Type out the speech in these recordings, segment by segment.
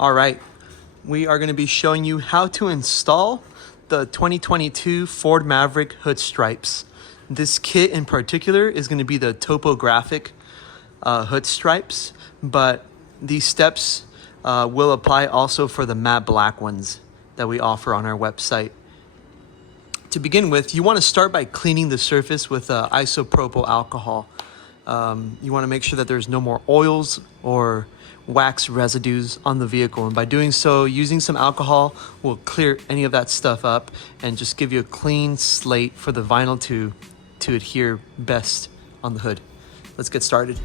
All right, we are going to be showing you how to install the 2022 Ford Maverick hood stripes. This kit in particular is going to be the topographic hood stripes, but these steps will apply also for the matte black ones that we offer on our website. To begin with, you want to start by cleaning the surface with isopropyl alcohol. You want to make sure that there's no more oils or wax residues on the vehicle, and by doing so, using some alcohol will clear any of that stuff up and just give you a clean slate for the vinyl to adhere best on the hood. Let's get started.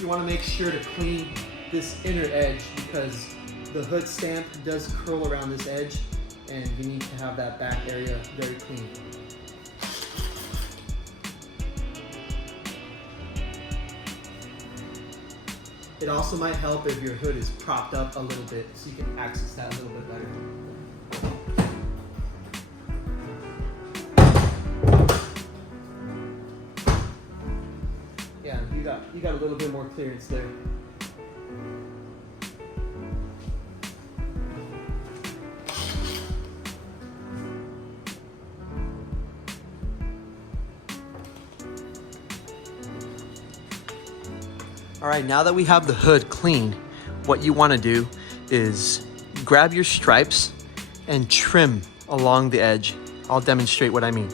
You want to make sure to clean this inner edge because the hood stamp does curl around this edge, and you need to have that back area very clean. It also might help if your hood is propped up a little bit so you can access that a little bit better. Yeah, you got a little bit more clearance there. All right, now that we have the hood clean, what you want to do is grab your stripes and trim along the edge. I'll demonstrate what I mean.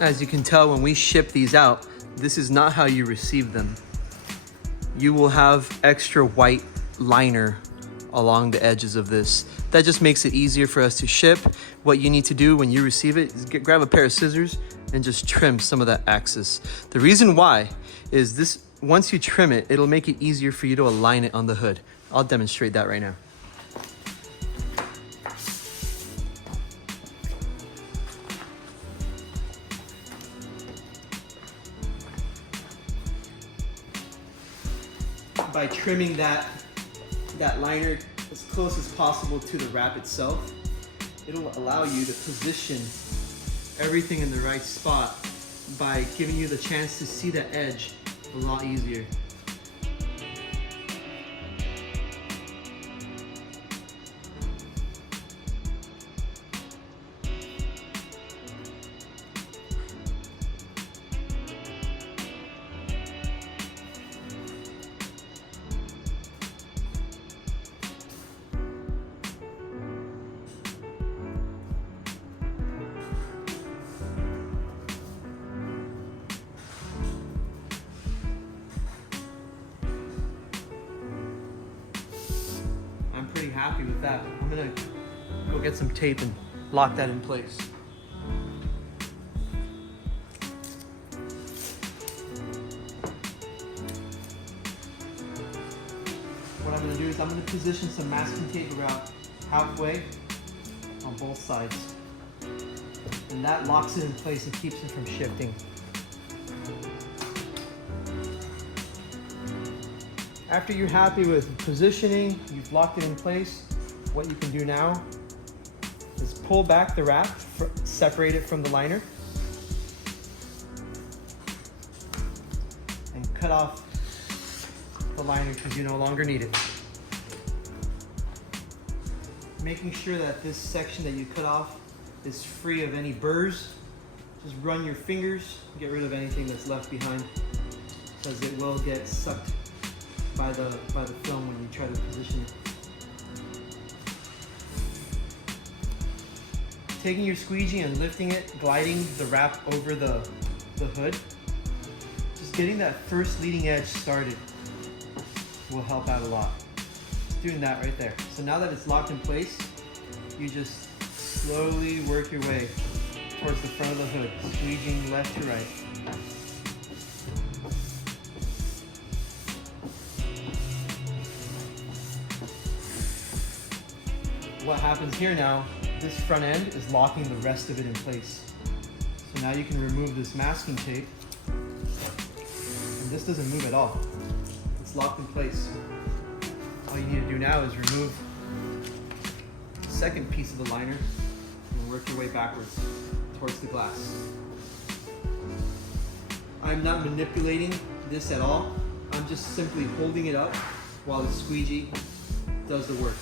As you can tell, when we ship these out, this is not how you receive them. You will have extra white liner along the edges of this. That just makes it easier for us to ship. What you need to do when you receive it is grab a pair of scissors and just trim some of that excess. The reason why is this: once you trim it, it'll make it easier for you to align it on the hood. I'll demonstrate that right now. By trimming that liner as close as possible to the wrap itself, it'll allow you to position everything in the right spot by giving you the chance to see the edge a lot easier. Pretty happy with that. I'm gonna go get some tape and lock that in place. What I'm gonna do is I'm gonna position some masking tape about halfway on both sides, and that locks it in place and keeps it from shifting. After you're happy with positioning, you've locked it in place, what you can do now is pull back the wrap, separate it from the liner, and cut off the liner because you no longer need it. Making sure that this section that you cut off is free of any burrs. Just run your fingers, get rid of anything that's left behind, because it will get sucked by the film when you try to position it. Taking your squeegee and lifting it, gliding the wrap over the hood, just getting that first leading edge started will help out a lot. Just doing that right there. So now that it's locked in place, you just slowly work your way towards the front of the hood, squeegeeing left to right. what happens here now, this front end is locking the rest of it in place. So now you can remove this masking tape, and this doesn't move at all. It's locked in place. All you need to do now is remove the second piece of the liner and work your way backwards towards the glass. I'm not manipulating this at all. I'm just simply holding it up while the squeegee does the work.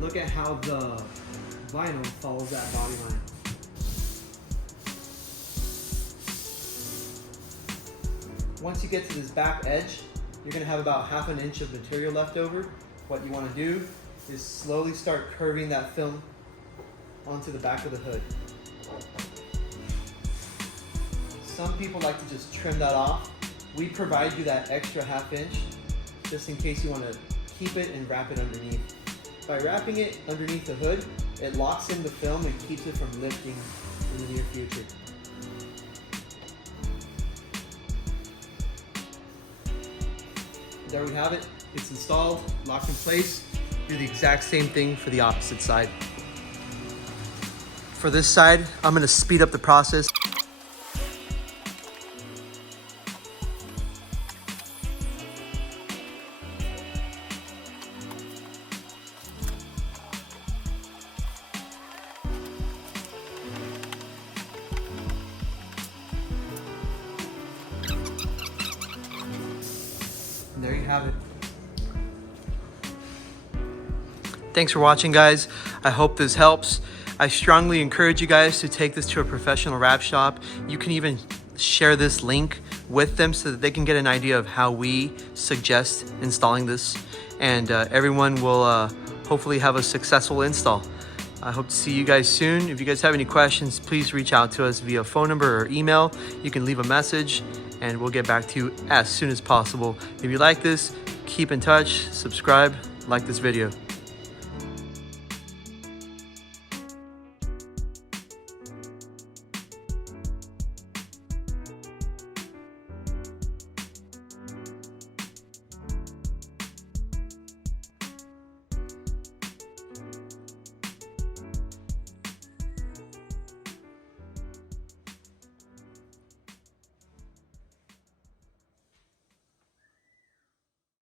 Look at how the vinyl follows that body line. Once you get to this back edge, you're going to have about ½ inch of material left over. What you want to do is slowly start curving that film onto the back of the hood. Some people like to just trim that off. We provide you that extra ½ inch just in case you want to keep it and wrap it underneath. By wrapping it underneath the hood, it locks in the film and keeps it from lifting in the near future. There we have it. It's installed, locked in place. Do the exact same thing for the opposite side. For this side, I'm going to speed up the process. And there you have it. Thanks for watching, guys. I hope this helps. I strongly encourage you guys to take this to a professional wrap shop. You can even share this link with them so that they can get an idea of how we suggest installing this, and everyone will hopefully have a successful install. I hope to see you guys soon. If you guys have any questions, please reach out to us via phone number or email. You can leave a message and we'll get back to you as soon as possible. If you like this, keep in touch, subscribe, like this video.